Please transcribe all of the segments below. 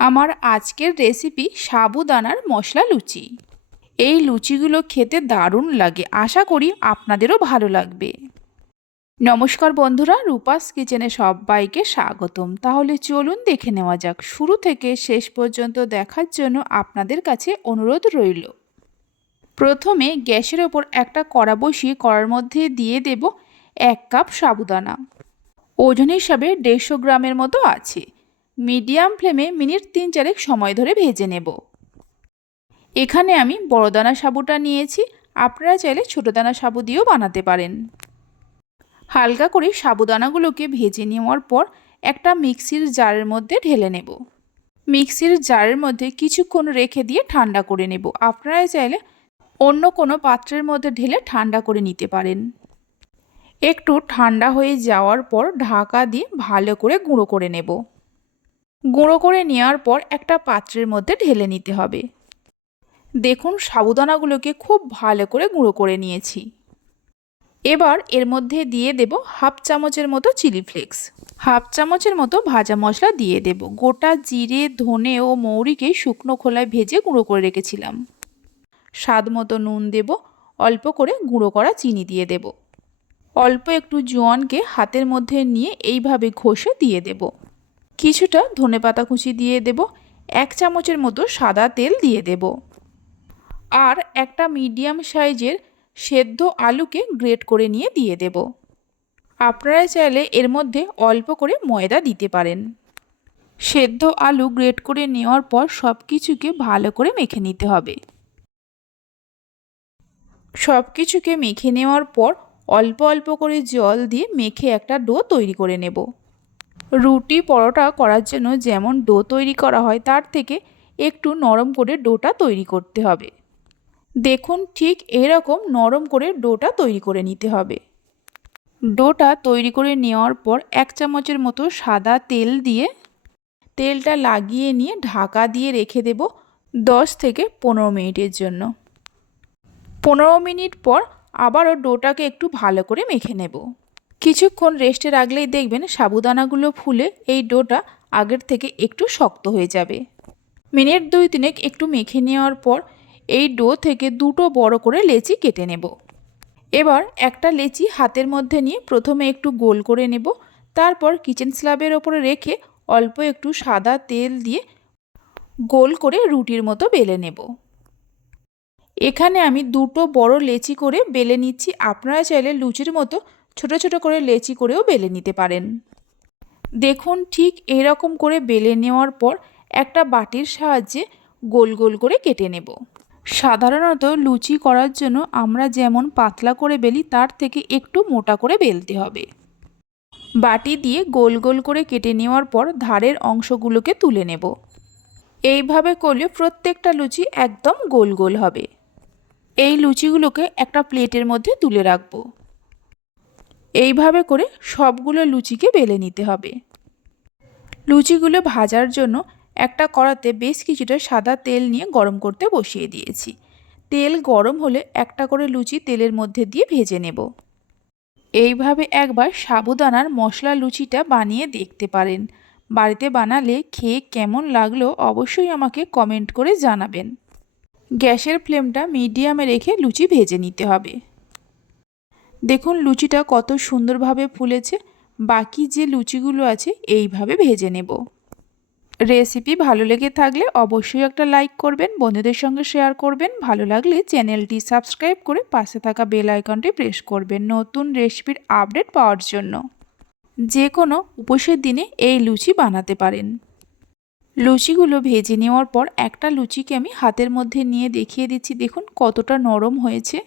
আমার আজকের রেসিপি সাবুদানার মশলা লুচি। এই লুচিগুলো খেতে দারুণ লাগে। আশা করি আপনাদেরও ভালো লাগবে। নমস্কার বন্ধুরা, রূপাস কিচেনে সবাইকে স্বাগতম। তাহলে চলুন দেখে নেওয়া যাক। শুরু থেকে শেষ পর্যন্ত দেখার জন্য আপনাদের কাছে অনুরোধ রইল। প্রথমে গ্যাসের ওপর একটা কড়া বসিয়ে কড়ার মধ্যে দিয়ে দেব এক কাপ সাবুদানা। ওজন হিসাবে দেড়শো গ্রামের মতো আছে। মিডিয়াম ফ্লেমে মিনিট তিন চারেক সময় ধরে ভেজে নেব। এখানে আমি বড় দানা সাবুটা নিয়েছি। আপনারা চাইলে ছোটো দানা সাবু দিয়েও বানাতে পারেন। হালকা করে সাবুদানাগুলোকে ভেজে নেওয়ার পর একটা মিক্সির জারের মধ্যে ঢেলে নেব। মিক্সির জারের মধ্যে কিছুক্ষণ রেখে দিয়ে ঠান্ডা করে নেব। আপনারা চাইলে অন্য কোনো পাত্রের মধ্যে ঢেলে ঠান্ডা করে নিতে পারেন। একটু ঠান্ডা হয়ে যাওয়ার পর ঢাকা দিয়ে ভালো করে গুঁড়ো করে নেব। গুঁড়ো করে নেওয়ার পর একটা পাত্রের মধ্যে ঢেলে নিতে হবে। দেখুন, সাবুদানাগুলোকে খুব ভালো করে গুঁড়ো করে নিয়েছি। এবার এর মধ্যে দিয়ে দেব হাফ চামচের মতো চিলি ফ্লেক্স। হাফ চামচের মতো ভাজা মশলা দিয়ে দেব। গোটা জিরে, ধনে ও মৌরিকে শুকনো খোলায় ভেজে গুঁড়ো করে রেখেছিলাম। স্বাদ মতো নুন দেব, অল্প করে গুঁড়ো করা চিনি দিয়ে দেব। অল্প একটু জোয়ানকে হাতের মধ্যে নিয়ে এইভাবে ঘষে দিয়ে দেব। কিছুটা ধনে পাতা কুচি দিয়ে দেব, এক চামচের মতো সাদা তেল দিয়ে দেব। আর একটা মিডিয়াম সাইজের সেদ্ধ আলুকে গ্রেট করে নিয়ে দিয়ে দেব। আপনারা চাইলে এর মধ্যে অল্প করে ময়দা দিতে পারেন। সেদ্ধ আলু গ্রেট করে নেওয়ার পর সব কিছুকে ভালো করে মেখে নিতে হবে। সব কিছুকে মেখে নেওয়ার পর অল্প অল্প করে জল দিয়ে মেখে একটা ডো তৈরি করে নেব। রুটি পরোটা করার জন্য যেমন ডো তৈরি করা হয়, তার থেকে একটু নরম করে ডোটা তৈরি করতে হবে। দেখুন ঠিক এরকম নরম করে ডোটা তৈরি করে নিতে হবে। ডোটা তৈরি করে নেওয়ার পর এক চামচের মতো সাদা তেল দিয়ে তেলটা লাগিয়ে নিয়ে ঢাকা দিয়ে রেখে দেব দশ থেকে পনেরো মিনিটের জন্য। পনেরো মিনিট পর আবারও ডোটাকে একটু ভালো করে মেখে নেব। কিছুক্ষণ রেস্টে রাখলেই দেখবেন সাবুদানাগুলো ফুলে এই ডোটা আগের থেকে একটু শক্ত হয়ে যাবে। মিনিট দুই তিনেক একটু মেখে নেওয়ার পর এই ডো থেকে দুটো বড় করে লেচি কেটে নেব। এবার একটা লেচি হাতের মধ্যে নিয়ে প্রথমে একটু গোল করে নেব। তারপর কিচেন স্ল্যাবের ওপরে রেখে অল্প একটু সাদা তেল দিয়ে গোল করে রুটির মতো বেলে নেব। এখানে আমি দুটো বড় লেচি করে বেলে নিচ্ছি। আপনারা চাইলে লুচির মতো ছোট ছোট করে লেচি করেও বেলে নিতে পারেন। দেখুন ঠিক এরকম করে বেলে নেওয়ার পর একটা বাটির সাহায্যে গোল গোল করে কেটে নেব। সাধারণত লুচি করার জন্য আমরা যেমন পাতলা করে বেলি, তার থেকে একটু মোটা করে বেলতে হবে। বাটি দিয়ে গোল গোল করে কেটে নেওয়ার পর ধারের অংশগুলোকে তুলে নেব। এইভাবে করলে প্রত্যেকটা লুচি একদম গোল গোল হবে। এই লুচিগুলোকে একটা প্লেটের মধ্যে তুলে রাখব। এইভাবে করে সবগুলো লুচিকে বেলে নিতে হবে। লুচিগুলো ভাজার জন্য একটা কড়াতে বেশ কিছুটা সাদা তেল নিয়ে গরম করতে বসিয়ে দিয়েছি। তেল গরম হলে একটা করে লুচি তেলের মধ্যে দিয়ে ভেজে নেব। এইভাবে একবার সাবুদানার মশলা লুচিটা বানিয়ে দেখতে পারেন। বাড়িতে বানালে খেয়ে কেমন লাগল অবশ্যই আমাকে কমেন্ট করে জানাবেন। গ্যাসের ফ্লেমটা মিডিয়ামে রেখে লুচি ভেজে নিতে হবে। দেখুন লুচিটা কত সুন্দরভাবে ফুলেছে। বাকি যে লুচিগুলো আছে, এইভাবে ভেজে নেব। রেসিপি ভালো লেগে থাকলে অবশ্যই একটা লাইক করবেন, বন্ধুদের সঙ্গে শেয়ার করবেন। ভালো লাগলে চ্যানেলটি সাবস্ক্রাইব করে পাশে থাকা বেল আইকনটি প্রেস করবেন নতুন রেসিপির আপডেট পাওয়ার জন্য। যে কোনো উপোসের দিনে এই লুচি বানাতে পারেন। লুচিগুলো ভেজে নেওয়ার পর একটা লুচিকে আমি হাতের মধ্যে নিয়ে দেখিয়ে দিচ্ছি। দেখুন কতটা নরম হয়েছে।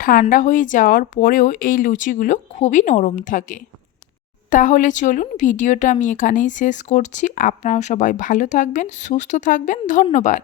ঠান্ডা হয়ে যাওয়ার পরেও এই লুচিগুলো খুবই নরম থাকে। তাহলে চলুন ভিডিওটা আমি এখানেই শেষ করছি। আপনারা সবাই ভালো থাকবেন, সুস্থ থাকবেন। ধন্যবাদ।